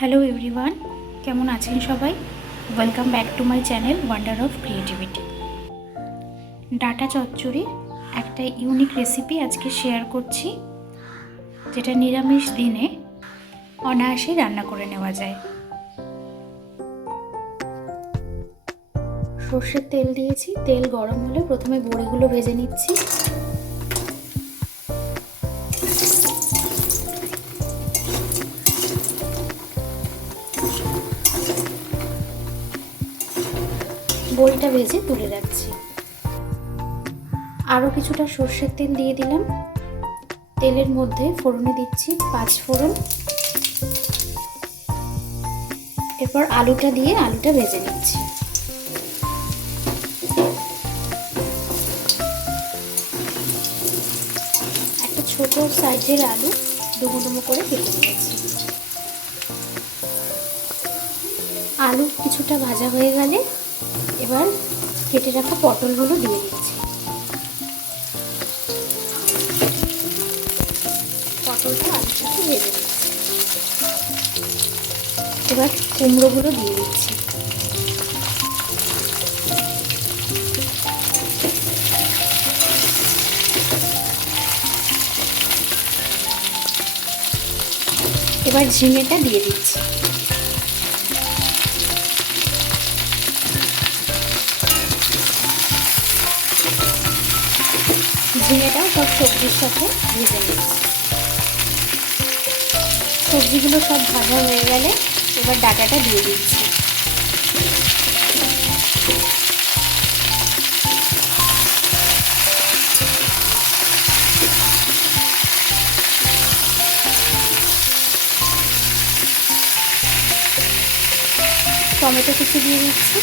Hello everyone, কেমন আছেন সবাই? Welcome back to my channel wonder of creativity. ডাটা চচ্চড়ির একটা ইউনিক রেসিপি আজকে শেয়ার করছি, যেটা নিরামিষ দিনে অনায়াসে রান্না করে নেওয়া যায়। সর্ষের তেল দিয়েছি, তেল গরম হলে প্রথমে বড়িগুলো ভেজে নিচ্ছি। বড়িটা ভেজে তুলে রাখছি। আরও কিছুটা সর্ষের তেল দিয়ে দিলাম। তেলের মধ্যে ফোড়নে দিচ্ছি 5 ফোড়ন। এরপর আলুটা দিয়ে আলুটা ভেজে নিচ্ছি। একটা ছোট সাইজের আলু ডুমো ডুমো করে কেটে নিয়েছি। আলু কিছুটা ভাজা হয়ে গেলে এবার কেটে রাখা পটলগুলো দিয়ে দিচ্ছি। পটলটা আলুর সাথে ভেজে দিচ্ছি। এবার কুমড়োগুলো দিয়ে দিচ্ছি। এবার ঝিঙেটা দিয়ে দিচ্ছি। ঝিঙেটাও সব সবজির সাথে ভেজে নিচ্ছি। সবজিগুলো সব ভাজা হয়ে গেলে এবার ডাটাটা দিয়ে দিচ্ছি। টমেটো কুচি দিয়ে দিচ্ছি।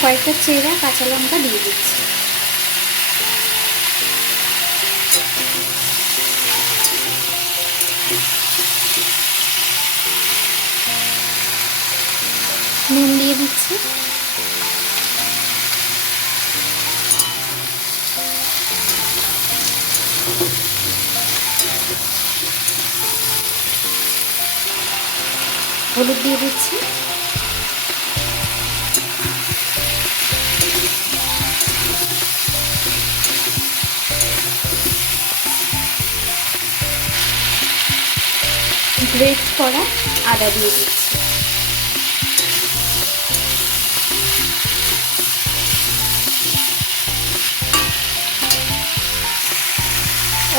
কয়েকটা চেরা কাঁচা লঙ্কা দিয়ে দিচ্ছি। নুন দিয়ে দিচ্ছি। হলুদ দিয়ে দিচ্ছি। গ্রেট করা আদা দিয়ে দিচ্ছি।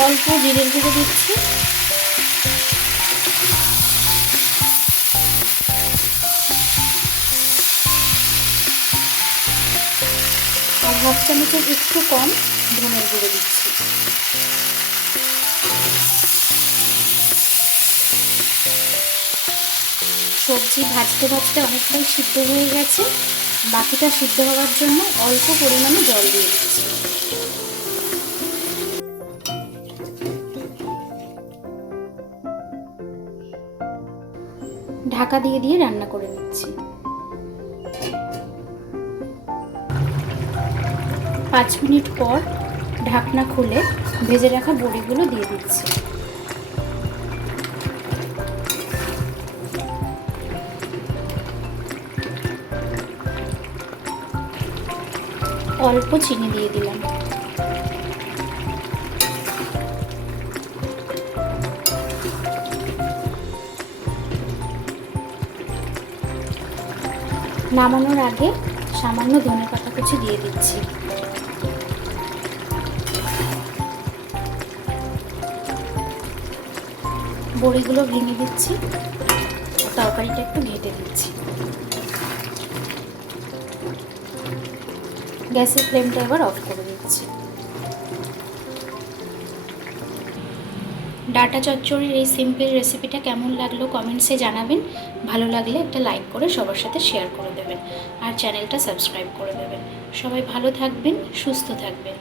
অল্প জিরের গুঁড়ো দিচ্ছি। আর হাফ চামচের একটু কম ধনের গুঁড়ো দিচ্ছি। সবজি ভাজতে ভাজতে অনেকটাই সিদ্ধ হয়ে গেছে। বাকিটা সিদ্ধ হওয়ার জন্য অল্প পরিমাণে জল দিয়ে দিচ্ছি। ঢাকা দিয়ে দিয়ে রান্না করে নিচ্ছি। 5 মিনিট পর ঢাকনা খুলে ভেজে রাখা বড়িগুলো দিয়ে দিচ্ছি। অল্প চিনি দিয়ে দিলাম। নামানোর আগে সামান্য ধনেপাতা কুচি দিয়ে দিচ্ছি। বড়িগুলো ভেঙে দিচ্ছি। তরকারিটা একটু ঘেটে দিচ্ছি। গ্যাসের ফ্লেমটা এবার অফ করে দিচ্ছি। ডাটা চচ্চড়ির এই সিম্পল রেসিপিটা কেমন লাগলো কমেন্টসে জানাবেন। ভালো লাগলে একটা লাইক করে সবার সাথে শেয়ার করে দেবেন আর চ্যানেলটা সাবস্ক্রাইব করে দেবেন। সবাই ভালো থাকবেন, সুস্থ থাকবেন।